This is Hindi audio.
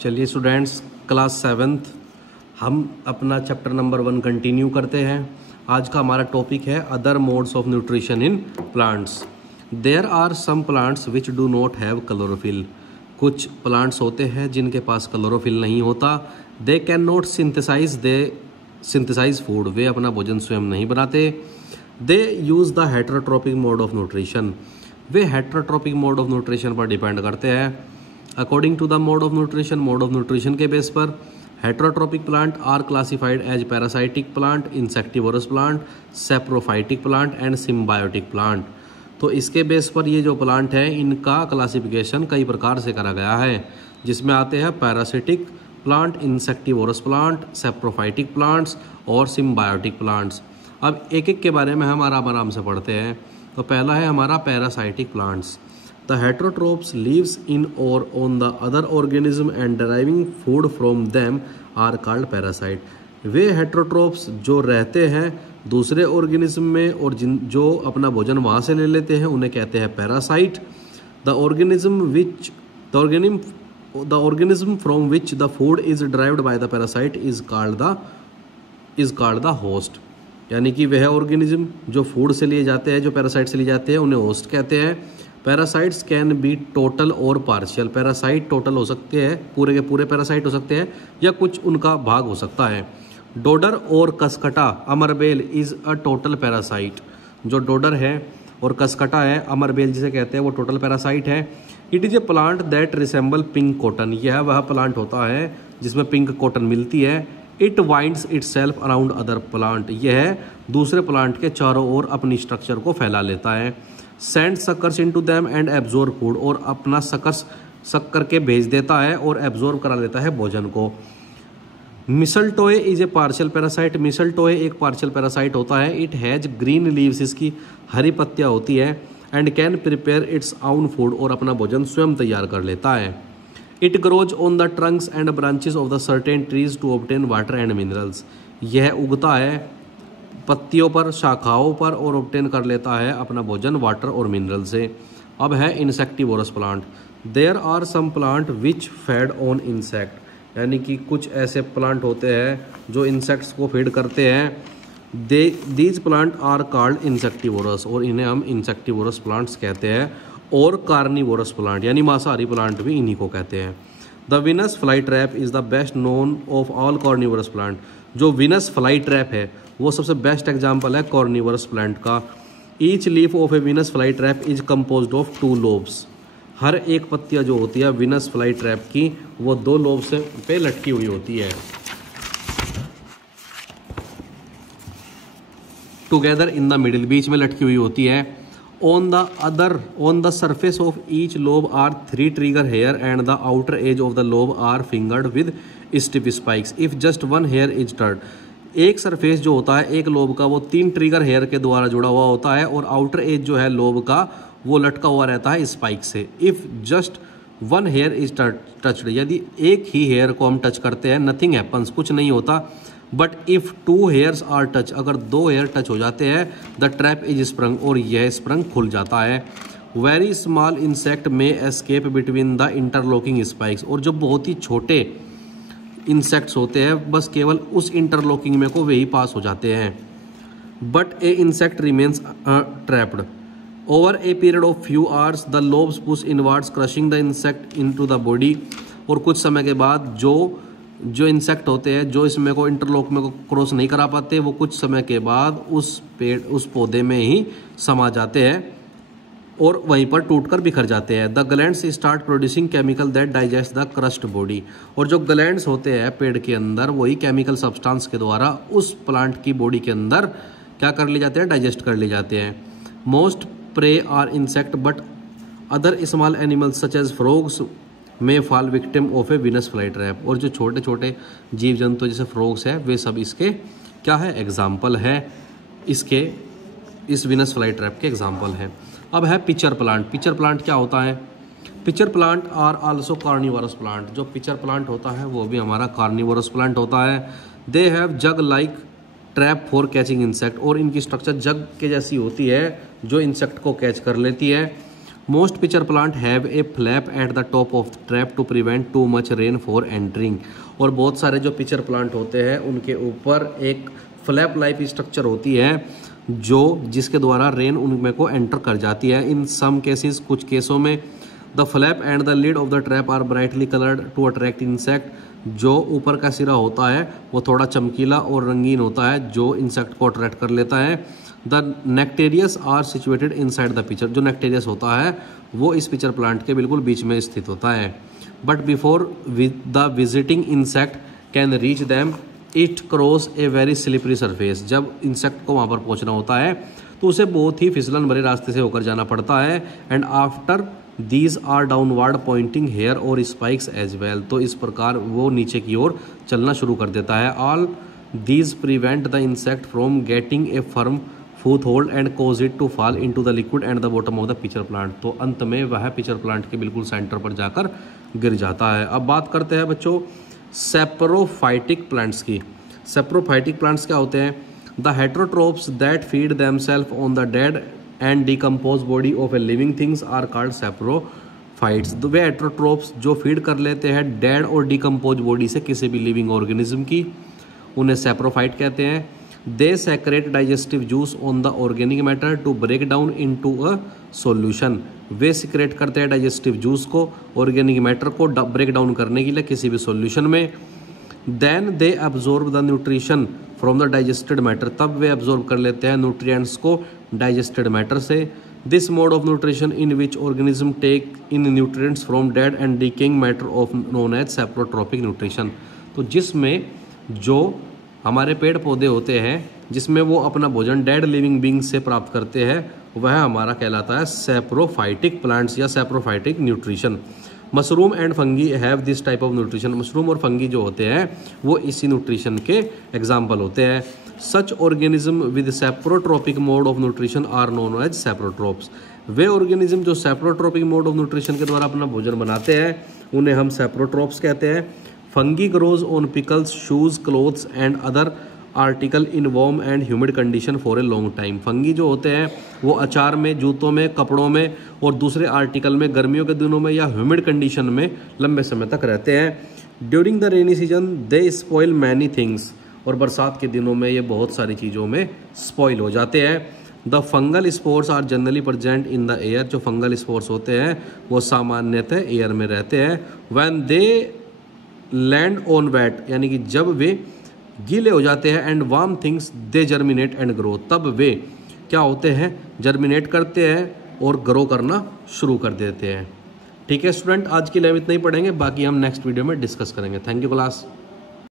चलिए स्टूडेंट्स, क्लास 7th हम अपना चैप्टर नंबर 1 कंटिन्यू करते हैं। आज का हमारा टॉपिक है other modes of nutrition in plants. There are some plants which do not have chlorophyll. कुछ प्लांट्स होते हैं जिनके पास क्लोरोफिल नहीं होता। They can not synthesize food. वे अपना भोजन स्वयं नहीं बनाते। They use the heterotrophic mode of nutrition. वे हेटरोट्रोपिक मोड ऑफ न्यूट्रिशन पर डिपेंड करते हैं। According to the mode of nutrition के बेस पर heterotrophic plant are classified as parasitic plant, insectivorous plant, saprophytic plant and symbiotic plant. तो इसके बेस पर ये जो प्लांट है इनका क्लासिफिकेशन कई प्रकार से करा गया है, जिसमें आते हैं parasitic plant, insectivorous plant, saprophytic plants और सिम्बायोटिक प्लांट्स। अब एक एक के बारे में हम आराम से पढ़ते हैं। तो पहला है हमारा parasitic plants. The heterotrophs lives in or on the other organism and deriving food from them are called parasite। Way heterotrophs जो रहते हैं दूसरे ऑर्गेनिज्म में और जो अपना भोजन वहाँ से ले लेते हैं उन्हें कहते हैं parasite. The organism from which the food is derived by the parasite is called the host। यानी कि वह ऑर्गेनिज्म जो फूड से लिए जाते हैं, जो पैरासाइट से लिए जाते हैं, उन्हें होस्ट कहते हैं। पैरासाइट्स कैन बी टोटल और पार्शियल। पैरासाइट टोटल हो सकते हैं, पूरे के पूरे पैरासाइट हो सकते हैं या कुछ उनका भाग हो सकता है। डोडर और Cuscuta अमरबेल is a total parasite. जो डोडर है और कसकटा है, अमरबेल जिसे कहते हैं, वो टोटल पैरासाइट है। It is a plant that resemble pink cotton. यह वह प्लांट होता है जिसमें पिंक कॉटन मिलती है। It winds itself around other plant. यह दूसरे प्लांट के चारों ओर अपनी स्ट्रक्चर को फैला लेता है। Send suckers into them and absorb food. और अपना शक्कर के भेज देता है और एब्जॉर्ब करा लेता है भोजन को। मिसलटोए इज ए पार्शियल पैरासाइट। मिसलटोए एक पार्शियल पैरासाइट होता है। इट हैज ग्रीन लीव्स, इसकी हरी पत्तियां होती है। And can prepare its own food. और अपना भोजन स्वयं तैयार कर लेता है। It grows on the trunks and branches of the certain trees to obtain water and minerals. यह उगता है पत्तियों पर, शाखाओं पर और ऑब्टेन कर लेता है अपना भोजन वाटर और मिनरल से। अब है insectivorous plant. There are some plant which fed on insect. यानी कि कुछ ऐसे प्लांट होते हैं जो इंसेक्ट्स को फीड करते हैं। These plant are called insectivorous. और इन्हें हम इंसेक्टिवोरस प्लांट्स कहते हैं। और कार्निवोरस प्लांट यानी मांसाहारी प्लांट भी इन्हीं को कहते हैं। The Venus fly trap is the best known of all carnivorous plant. जो विनस फ्लाई ट्रैप है वो सबसे बेस्ट एग्जाम्पल है कार्निवोरस प्लांट का। Each leaf of a Venus fly trap is composed of 2 lobes. हर एक पत्तियाँ जो होती है विनस फ्लाई ट्रैप की वो 2 लोब्स पे लटकी हुई होती है। टुगेदर इन द मिडिल, बीच में लटकी हुई होती है। On the surface of each lobe are 3 trigger hair and the outer edge of the lobe are fingered with stiff spikes if just 1 hair is turned. एक सरफेस जो होता है एक लोब का वो 3 ट्रिगर हेयर के द्वारा जुड़ा हुआ होता है और आउटर एज जो है लोब का वो लटका हुआ रहता है स्पाइक से। If just 1 hair is touched, यदि एक ही हेयर को हम टच करते हैं, नथिंग हैपन्स, कुछ नहीं होता। But if 2 hairs are touch, अगर 2 हेयर टच हो जाते हैं, द ट्रैप इज स्प्रंग, और यह स्प्रंग खुल जाता है। वेरी स्मॉल इंसेक्ट में escape between the interlocking spikes. और जो बहुत ही छोटे इंसेक्ट्स होते हैं बस केवल उस इंटरलॉकिंग में को वे ही पास हो जाते हैं। But A insect remains trapped over a period of few hours. The lobes push inwards crushing the insect into the body. और कुछ समय के बाद जो इंसेक्ट होते हैं जो इसमें को इंटरलॉक में को क्रॉस नहीं करा पाते, वो कुछ समय के बाद उस पौधे में ही समा जाते हैं और वहीं पर टूटकर बिखर जाते हैं। The glands start producing chemical that digest the crust body. और जो ग्लैंड्स होते हैं पेड़ के अंदर वही केमिकल सब्सटेंस के द्वारा उस प्लांट की बॉडी के अंदर क्या कर ले जाते हैं, डाइजेस्ट कर ले जाते हैं। Most prey are insect but other small animals such as frogs may fall victim of a Venus fly trap. और जो छोटे छोटे जीव जंतु जैसे फ्रॉग्स है वे सब इसके क्या है, एग्जाम्पल है, इसके इस विनस फ्लाई ट्रैप के एग्जाम्पल है। अब है पिचर प्लांट। पिचर प्लांट क्या होता है? Pitcher plant are also carnivorous plant. जो पिचर प्लांट होता है वो भी हमारा कार्निवोरस प्लांट होता है। They have jug like trap for catching insect. और इनकी स्ट्रक्चर जग के जैसी होती है जो इंसेक्ट को कैच कर लेती है। Most pitcher plant have a flap at the top of the trap to prevent too much rain for entering. और बहुत सारे जो पिचर प्लांट होते हैं उनके ऊपर एक फ्लैप लाइफ स्ट्रक्चर होती है जो जिसके द्वारा रेन उनमें को एंटर कर जाती है। इन सम केसेस, कुछ केसों में the flap and the lid of the trap are brightly coloured to attract insect. जो ऊपर का सिरा होता है वो थोड़ा चमकीला और रंगीन होता है जो इंसेक्ट को अट्रैक्ट कर लेता है। The nectaries are situated inside the pitcher. जो नेक्टेरियस होता है वो इस पिचर प्लांट के बिल्कुल बीच में स्थित होता है। But before the visiting insect can reach them it cross a very slippery surface. जब इंसेक्ट को वहाँ पर पहुँचना होता है तो उसे बहुत ही फिसलन भरे रास्ते से होकर जाना पड़ता है। And after these are downward pointing hair और स्पाइक्स एज वेल। तो इस प्रकार वो नीचे की ओर चलना शुरू कर देता है। All these prevent the insect from getting a firm foothold and cause it to fall into the liquid and the bottom of the pitcher plant. तो अंत में वह पिचर प्लांट के बिल्कुल सेंटर पर जाकर गिर जाता है। अब बात करते हैं बच्चों सैप्रोफाइटिक प्लांट्स की। सैप्रोफाइटिक प्लांट्स क्या होते हैं? The heterotrophs that feed themselves on the dead and decompose body of a living things are called saprophytes. तो वे हेटेरोट्रोप्स जो फीड कर लेते हैं डेड और डिकम्पोज बॉडी से किसी भी लिविंग ऑर्गेनिज्म की, उन्हें सैप्रोफाइट कहते हैं। They secrete digestive juice on the organic matter to break down into a solution. वे सिक्रेट करते हैं डाइजेस्टिव जूस को ऑर्गेनिक मैटर को ब्रेक डाउन करने के लिए किसी भी सॉल्यूशन में। Then they absorb the nutrition from the digested matter. तब वे अब्जॉर्ब कर लेते हैं न्यूट्रिएंट्स को डाइजेस्टेड मैटर से। This mode of nutrition in which organism take in nutrients from dead and decaying matter of known as saprotrophic nutrition. तो जिसमें जो हमारे पेड़ पौधे होते हैं जिसमें वो अपना भोजन डेड लिविंग बींग से प्राप्त करते हैं वह हमारा कहलाता है सैप्रोफाइटिक प्लांट्स या saprophytic nutrition. Mushroom and fungi have this type of nutrition. Mushroom और फंगी जो होते हैं वो इसी न्यूट्रिशन के एग्जाम्पल होते हैं। Such organism with saprotrophic mode of nutrition are known as saprotrophs. वे ऑर्गेनिज्म जो सैप्रोट्रोपिक मोड ऑफ न्यूट्रिशन के द्वारा अपना भोजन बनाते हैं उन्हें हम सैप्रोट्रोप्स कहते हैं। Fungi grows on pickles, shoes, clothes and other article in warm and humid condition for a long time. Fungi जो होते हैं वो अचार में, जूतों में, कपड़ों में और दूसरे आर्टिकल में गर्मियों के दिनों में या ह्यूमिड कंडीशन में लंबे समय तक रहते हैं। During the rainy season they spoil many things. और बरसात के दिनों में ये बहुत सारी चीज़ों में स्पॉइल हो जाते हैं। The fungal spores are generally present in the air. जो फंगल स्पोर्स होते हैं वो सामान्यतः एयर में रहते हैं। When they land on wet, यानी कि जब वे गीले हो जाते हैं, and warm things they germinate and grow. तब वे क्या होते हैं? जर्मिनेट करते हैं और ग्रो करना शुरू कर देते हैं। ठीक है स्टूडेंट, आज के लिए हम इतना ही पढ़ेंगे, बाकी हम नेक्स्ट वीडियो में डिस्कस करेंगे। Thank you class.